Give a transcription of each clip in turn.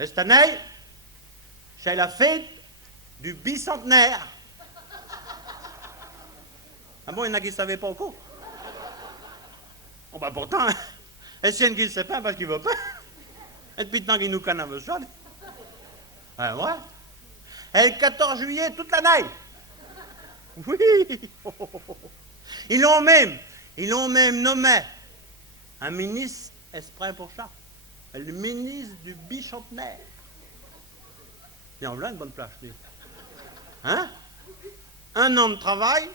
Et cette année, c'est la fête du bicentenaire. Ah bon, il y en a qui ne savaient pas encore. Oh, bah pourtant, est-ce qu'il y en a qui ne sait pas parce qu'il ne veut pas? Et depuis le temps qu'il nous canave ça. Ah ouais. Et le 14 juillet, toute l'année. Oui. Ils l'ont même nommé un ministre exprès pour ça. Le ministre du bicentenaire. Il y en a une bonne place. Hein? Un an de travail,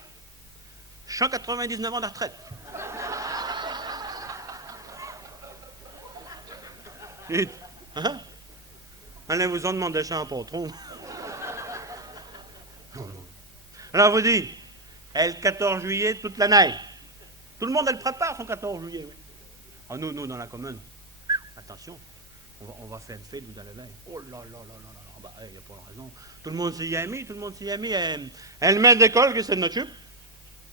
199 ans de retraite. Hein? Allez vous en demander ça à un patron. Alors vous dites, et le 14 juillet, toute l'année. Tout le monde, elle prépare son 14 juillet. Oui. Ah, nous, dans la commune, attention, on va faire une fête, vous allez voir. Oh là là là là là, bah, il n'y a pas de raison. Tout le monde s'y est mis, Elle met d'école, que c'est de notre chute.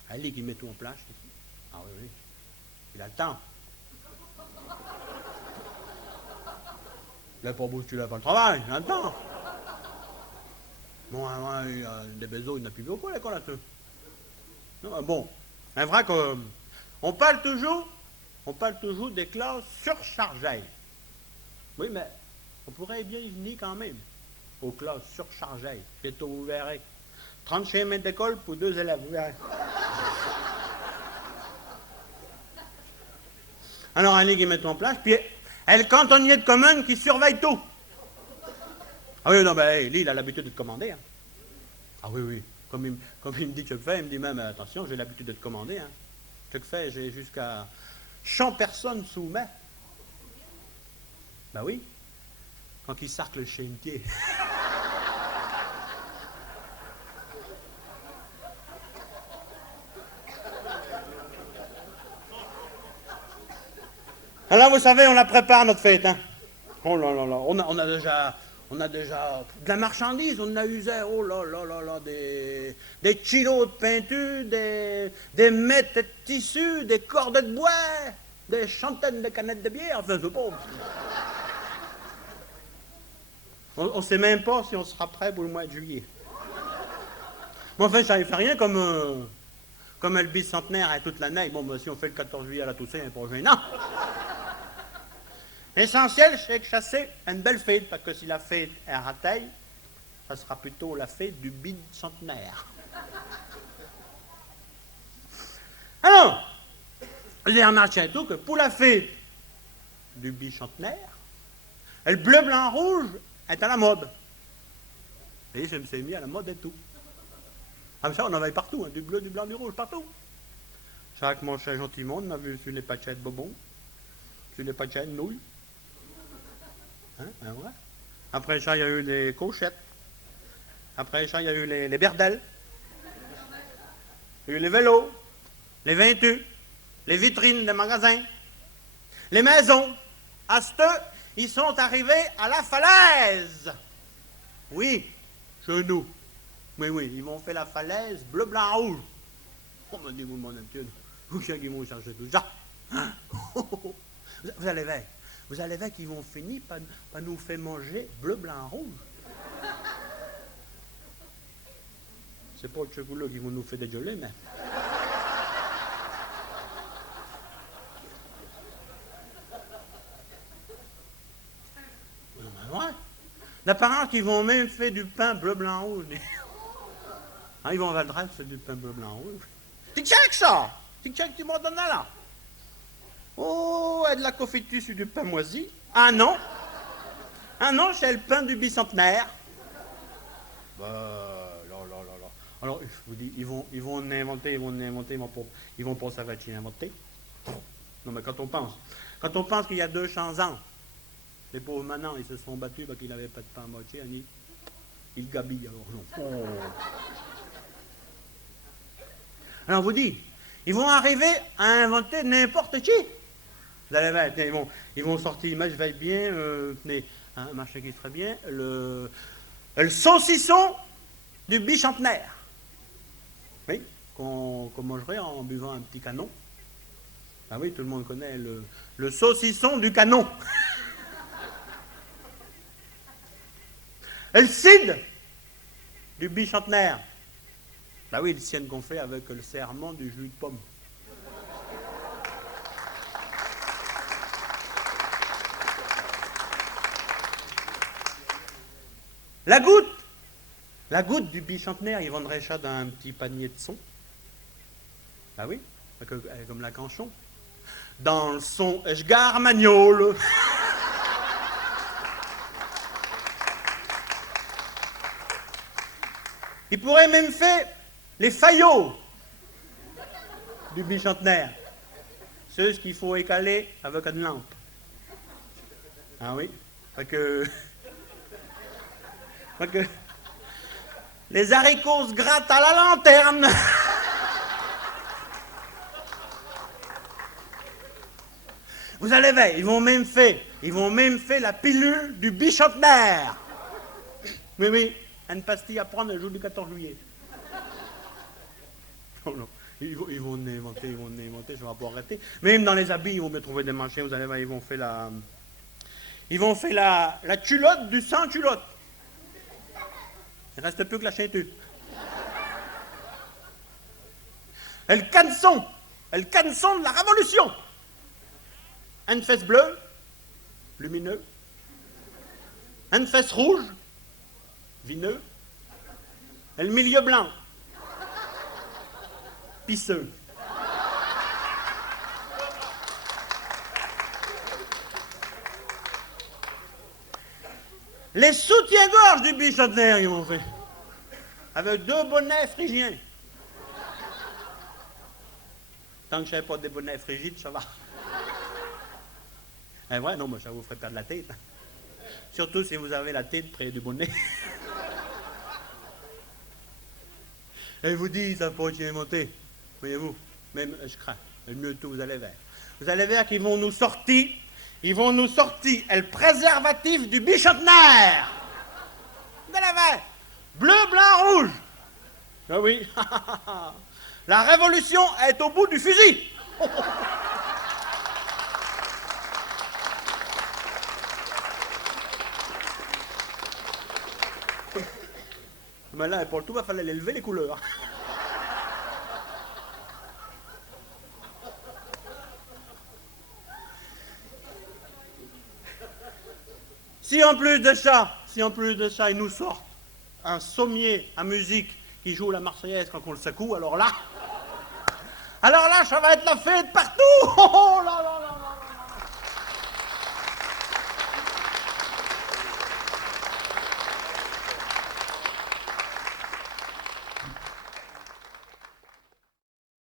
Elle dit qu'il met tout en place. Ah oui, oui. Il a le temps. Il n'a pas bousculé pas le travail, il a le temps. Bon, des bézos, il n'a plus beaucoup à l'école là-dessus. Bon, c'est vrai qu'on parle toujours des classes surchargées. Oui, mais on pourrait bien y venir quand même aux classes surchargées. Bientôt, vous verrez. 35 mètres d'école pour 2 élèves, vous verrez. Alors, elle qui met en place, puis elle cantonnier de commune qui surveille tout. Ah oui, non, ben, lui, il a l'habitude de te commander. Hein. Ah oui, oui. Comme il me dit que je fais, il me dit même, attention, j'ai l'habitude de te commander. Hein. Ce que fais, j'ai jusqu'à 100 personnes sous main. Ben oui, quand il sarcle le chémetier. Alors, vous savez, on la prépare, notre fête. Hein. Oh là là là, on a déjà de la marchandise, on a usé, oh là là là là, des kilos de peinture, des mètres de tissu, des cordes de bois, des centaines de canettes de bière, enfin, c'est pas... On ne sait même pas si on sera prêt pour le mois de juillet. Bon, enfin, ça ne fait rien comme le bicentenaire est toute l'année. Bon, ben, si on fait le 14 juillet à la Toussaint, c'est pas gênant. L'essentiel, c'est que ça c'est une belle fête, parce que si la fête est ratée, ça sera plutôt la fête du bicentenaire. Alors, j'ai remarqué tout que pour la fête du bicentenaire, le bleu, blanc, rouge est à la mode. Et je me suis mis à la mode et tout. Comme ça, on en avait partout, hein, du bleu, du blanc, du rouge, partout. Chaque manchait gentiment, on a vu sur les paquets de bonbons, sur les paquets de nouilles. Hein, ouais. Après ça, il y a eu les cochettes. Après ça, il y a eu les berdelles. Il y a eu les vélos, les veintus, les vitrines des magasins, les maisons. À ce ils sont arrivés à la falaise. Oui, chez nous. Oui, oui, ils vont faire la falaise bleu, blanc, rouge. Comment dites-vous, mon Dieu, vous qui vont chercher tout ça. Hein? Vous allez voir. Vous allez voir qu'ils vont finir par nous faire manger bleu, blanc, rouge. C'est pas le chocolat qui vont nous faire dégueuler, mais... Ouais. D'apparence qu'ils vont même faire du pain bleu, blanc, rouge. Hein, ils vont avoir le droit de faire du pain bleu, blanc, rouge. C'est que ça! C'est que tu m'en donnes là! Oh, et de la confiture sur du pain moisi. Ah non! Ah non, c'est le pain du bicentenaire. Bah, là, là, là, là. Alors, je vous dis, ils vont inventer, ils vont pas savoir qui inventer. Non, mais quand on pense qu'il y a 200 ans, les pauvres manants, ils se sont battus parce qu'ils n'avaient pas de pain à moitié, ils gabillent, alors non. Oh. Alors, je vous dis, ils vont arriver à inventer n'importe qui. Vous allez voir, ils vont sortir, moi je vais bien, un marché qui serait bien, le saucisson du bicentenaire. Oui, qu'on mangerait en buvant un petit canon. Ah oui, tout le monde connaît le saucisson du canon. Et le cid du bicentenaire. Bah oui, le sienne qu'on fait avec le serment du jus de pomme. La goutte du bicentenaire, ils vendraient ça dans un petit panier de son. Ah oui, comme la canchon. Dans le son, je gare magnole. Il pourrait même faire les faillots du bicentenaire. Ceux qu'il faut écaler avec une lampe. Ah oui, parce que les haricots se grattent à la lanterne. Vous allez voir, ils vont même faire la pilule du bicentenaire. Oui, oui, une pastille à prendre le jour du 14 juillet. Non, non, ils vont inventer, je vais pas arrêter. Même dans les habits, ils vont me trouver des machins, vous allez voir, ils vont faire la culotte du sans-culotte. Il ne reste plus que la ceinture. Et le canson de la révolution. Une fesse bleue, lumineux. Une fesse rouge, vineux. Et le milieu blanc, pisseux. Les soutiens-gorge du bicentenaire, ils m'ont fait. Avec 2 bonnets phrygiens. Tant que je n'avais pas des bonnets frigides, ça va. Eh ouais, non, mais ça vous ferait perdre la tête. Surtout si vous avez la tête près du bonnet. Et vous dites, ça peut être inventé. Voyez-vous, même, je crains, le mieux de tout, vous allez voir. Vous allez voir qu'ils vont nous sortir le préservatif du bicentenaire. Vous allez voir, bleu, blanc, rouge. Ah oui, la révolution est au bout du fusil. Mais là, pour le tout, il va falloir élever les couleurs. Si en plus de ça, ils nous sortent un sommier à musique qui joue la Marseillaise quand on le secoue, alors là, ça va être la fête partout. Oh là là.